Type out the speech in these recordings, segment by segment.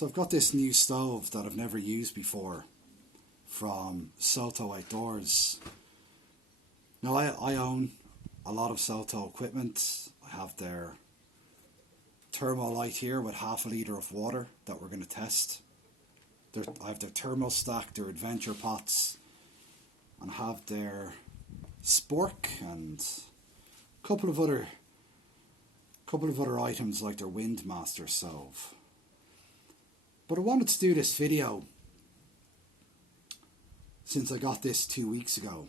So I've got this new stove that I've never used before from Soto Outdoors. Now I own a lot of Soto equipment. I have their Thermolight here with half a litre of water that we're going to test. I have their Thermostack, their Adventure Pots, and I have their Spork and a couple of other items like their Windmaster stove. But I wanted to do this video since I got this 2 weeks ago.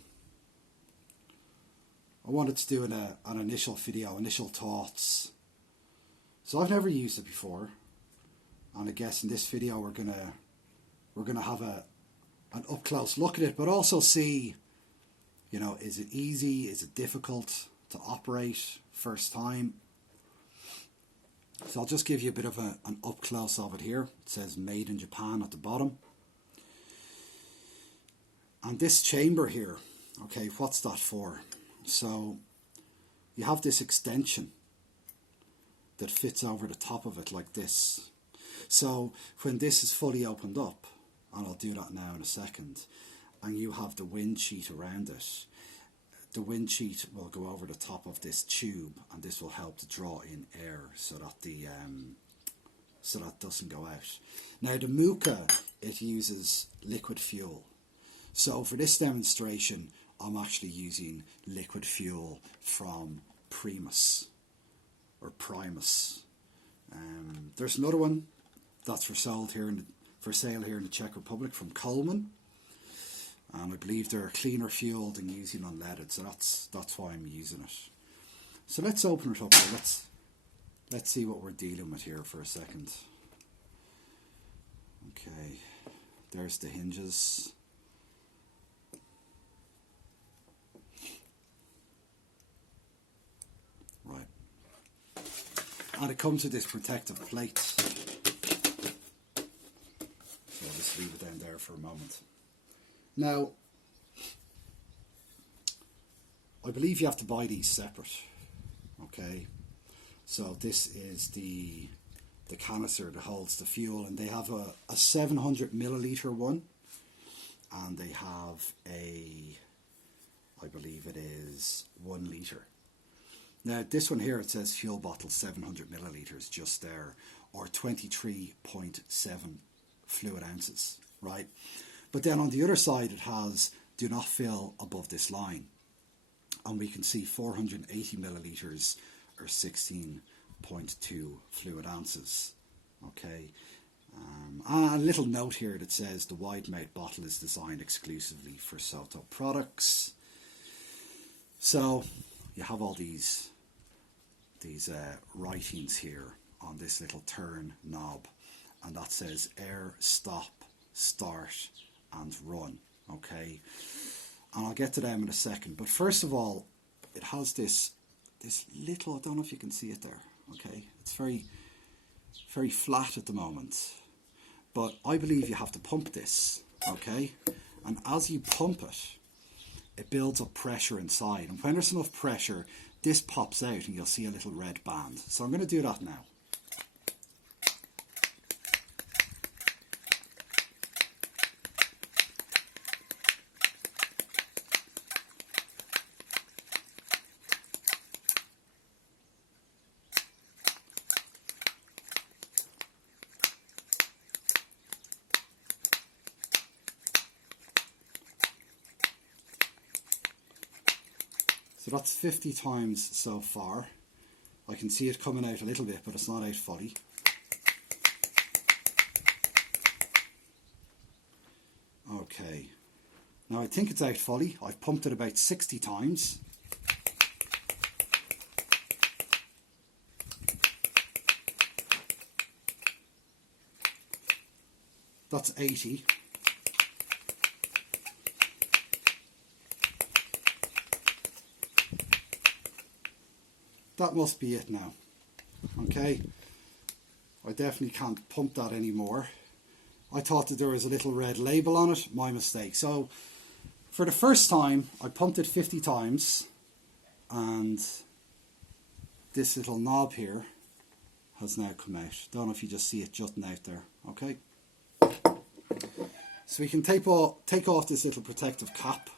I wanted to do an initial video, initial thoughts. So I've never used it before, and I guess in this video we're gonna have an up close look at it, but also see, you know, is it easy? Is it difficult to operate first time? So I'll just give you a bit of an up close of it here. It says made in Japan at the bottom. And this chamber here, okay, what's that for? So you have this extension that fits over the top of it like this. So when this is fully opened up, and I'll do that now in a second, and you have the wind sheet around it, the wind sheet will go over the top of this tube, and this will help to draw in air so that that doesn't go out. Now the Muka, it uses liquid fuel. So for this demonstration, I'm actually using liquid fuel from Primus. There's another one that's for sale here in the Czech Republic from Coleman, and I believe they're cleaner fuel than using unleaded, so that's why I'm using it. So let's open it up here. Let's see what we're dealing with here for a second. Okay, there's the hinges. Right. And it comes with this protective plate. So I'll just leave it down there for a moment. Now, I believe you have to buy these separate. Okay. So this is the canister that holds the fuel, and they have a 700 milliliter one, and they have I believe it is 1 litre. Now this one here, it says fuel bottle 700 milliliters just there, or 23.7 fluid ounces, right? But then on the other side it has do not fill above this line, and we can see 480 milliliters or 16.2 fluid ounces. Okay, and a little note here that says the wide mouth bottle is designed exclusively for Soto products. So you have all these writings here on this little turn knob, and that says air, stop, start and run. Okay, and I'll get to them in a second, but first of all, it has this little, I don't know if you can see it there, okay, it's very flat at the moment, but I believe you have to pump this, okay, and as you pump it, it builds up pressure inside, and when there's enough pressure, this pops out and you'll see a little red band. So I'm going to do that now. So that's 50 times so far. I can see it coming out a little bit, but it's not out fully. Okay, now I think it's out fully. I've pumped it about 60 times. That's 80. That must be it now. Okay, I definitely can't pump that anymore. I thought that there was a little red label on it, my mistake. So for the first time I pumped it 50 times, and this little knob here has now come out. Don't know if you just see it jutting out there. Okay. So we can take off this little protective cap.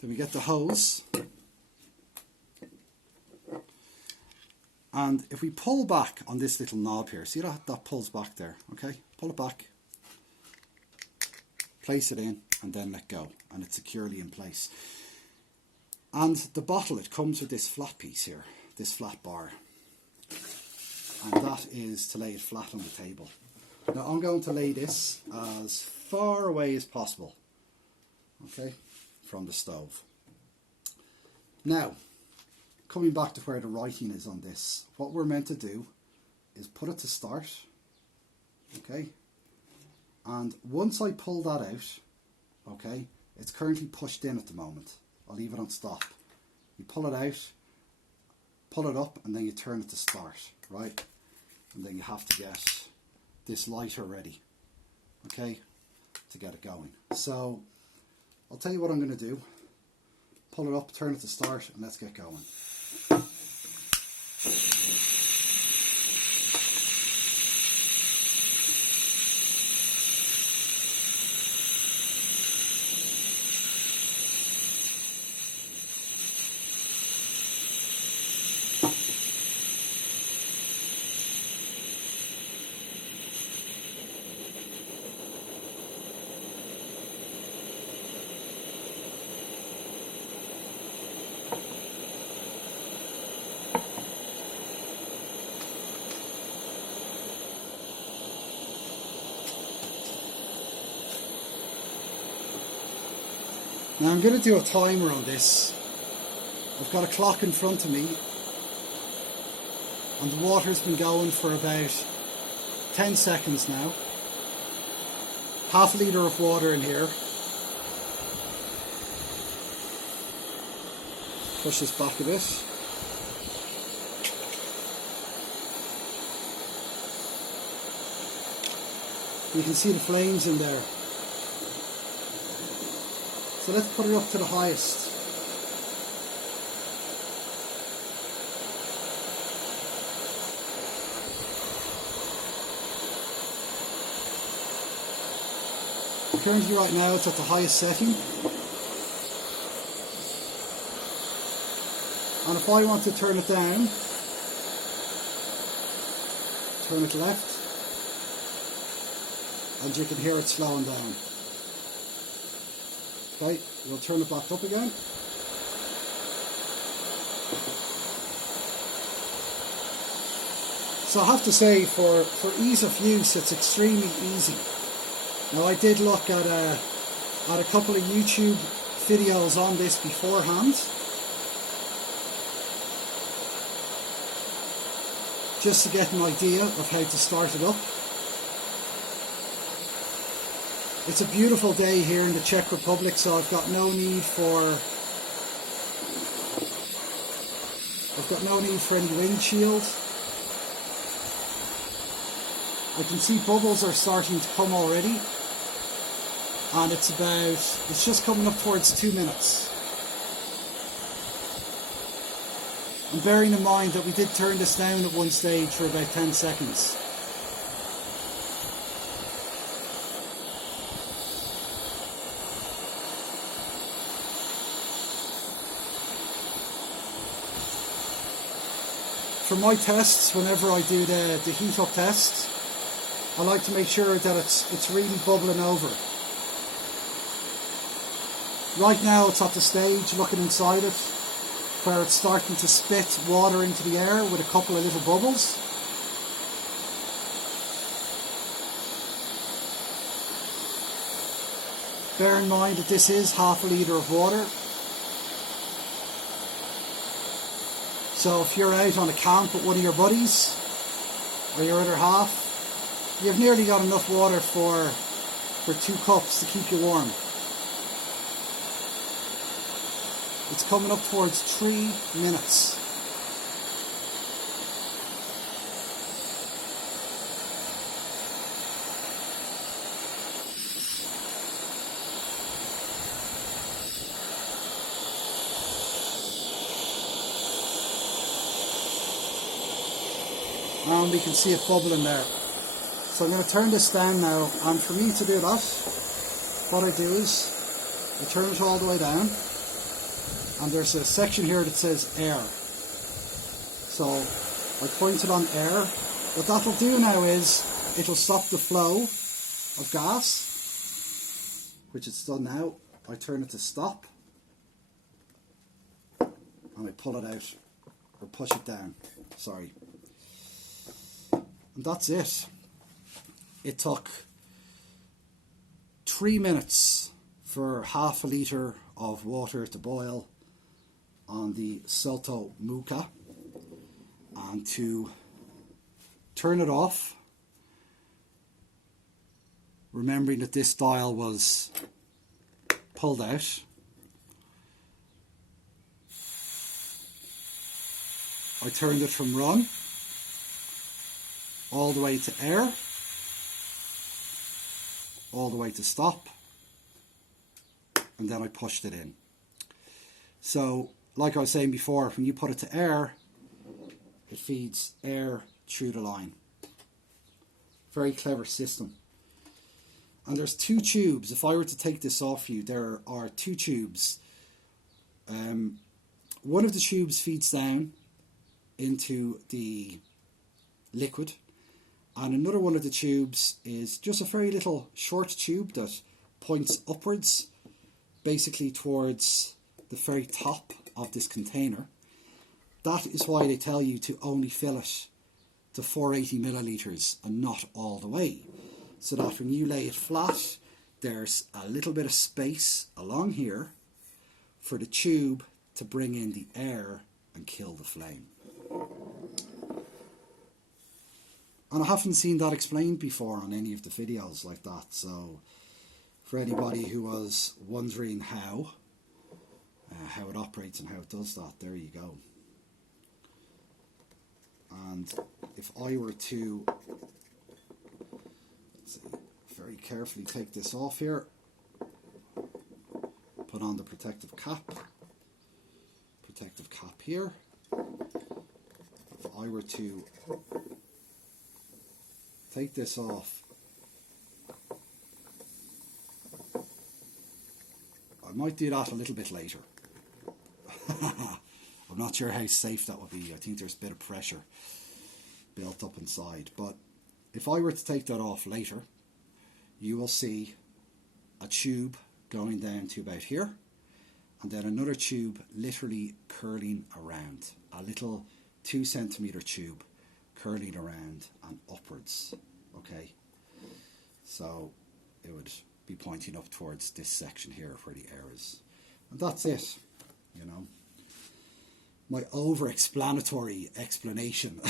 Then we get the hose. And if we pull back on this little knob here, see that pulls back there, okay? Pull it back, place it in, and then let go, and it's securely in place. And the bottle, it comes with this flat piece here, this flat bar. And that is to lay it flat on the table. Now I'm going to lay this as far away as possible, okay, from the stove. Now, coming back to where the writing is on this, what we're meant to do is put it to start, okay, and once I pull that out, okay, it's currently pushed in at the moment. I'll leave it on stop. You pull it out, pull it up, and then you turn it to start, right, and then you have to get this lighter ready, okay, to get it going. So I'll tell you what I'm going to do. Pull it up, turn it to start, and let's get going. Now I'm going to do a timer on this. I've got a clock in front of me and the water's been going for about 10 seconds now. Half a litre of water in here. Push this back a bit. You can see the flames in there. So let's put it up to the highest. Currently right now it's at the highest setting. And if I want to turn it down, turn it left, and you can hear it slowing down. Okay, we'll turn it back up again. So I have to say, for ease of use, it's extremely easy. Now I did look at a couple of YouTube videos on this beforehand, just to get an idea of how to start it up. It's a beautiful day here in the Czech Republic, so I've got no need for any windshield. I can see bubbles are starting to come already, and it's just coming up towards 2 minutes. And bearing in mind that we did turn this down at one stage for about 10 seconds. For my tests, whenever I do the heat up test, I like to make sure that it's really bubbling over. Right now it's at the stage, looking inside it, where it's starting to spit water into the air with a couple of little bubbles. Bear in mind that this is half a litre of water. So if you're out on a camp with one of your buddies, or your other half, you've nearly got enough water for 2 cups to keep you warm. It's coming up towards 3 minutes. and we can see it bubbling there. So I'm going to turn this down now, and for me to do that, what I do is I turn it all the way down, and there's a section here that says air. So I point it on air. What that'll do now is it'll stop the flow of gas, which it's done now. I turn it to stop, and I pull it out, or push it down, sorry. And that's it. It took 3 minutes for half a litre of water to boil on the Soto Muka, and to turn it off, remembering that this dial was pulled out. I turned it from run all the way to air, all the way to stop, and then I pushed it in. So, like I was saying before, when you put it to air, it feeds air through the line. Very clever system. And there's 2 tubes. If I were to take this off you, there are 2 tubes. One of the tubes feeds down into the liquid, and another one of the tubes is just a very little short tube that points upwards, basically towards the very top of this container. That is why they tell you to only fill it to 480 millilitres and not all the way, so that when you lay it flat, there's a little bit of space along here for the tube to bring in the air and kill the flame. And I haven't seen that explained before on any of the videos like that, so for anybody who was wondering how it operates and how it does that, there you go. And if I were to, let's see, very carefully take this off here, put on the protective cap here. If I were to take this off, I might do that a little bit later. I'm not sure how safe that would be. I think there's a bit of pressure built up inside. But if I were to take that off later, you will see a tube going down to about here, and then another tube literally curling around. A little 2 centimetre tube curling around and upwards. Okay? So it would be pointing up towards this section here where the air is. And that's it, you know. My over-explanatory explanation.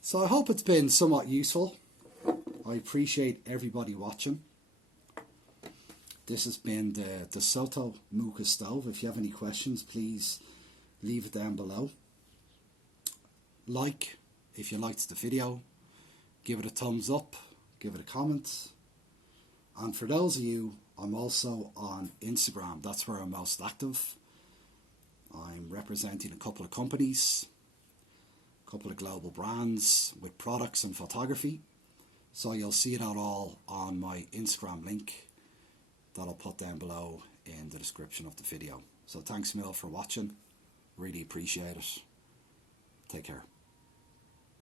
So I hope it's been somewhat useful. I appreciate everybody watching. This has been the Soto Muka stove. If you have any questions, please leave it down below. Like if you liked the video. Give it a thumbs up. Give it a comment. And for those of you, I'm also on Instagram. That's where I'm most active. I'm representing a couple of companies, a couple of global brands with products and photography. So you'll see that all on my Instagram link that I'll put down below in the description of the video. So thanks a mil for watching. Really appreciate it. Take care.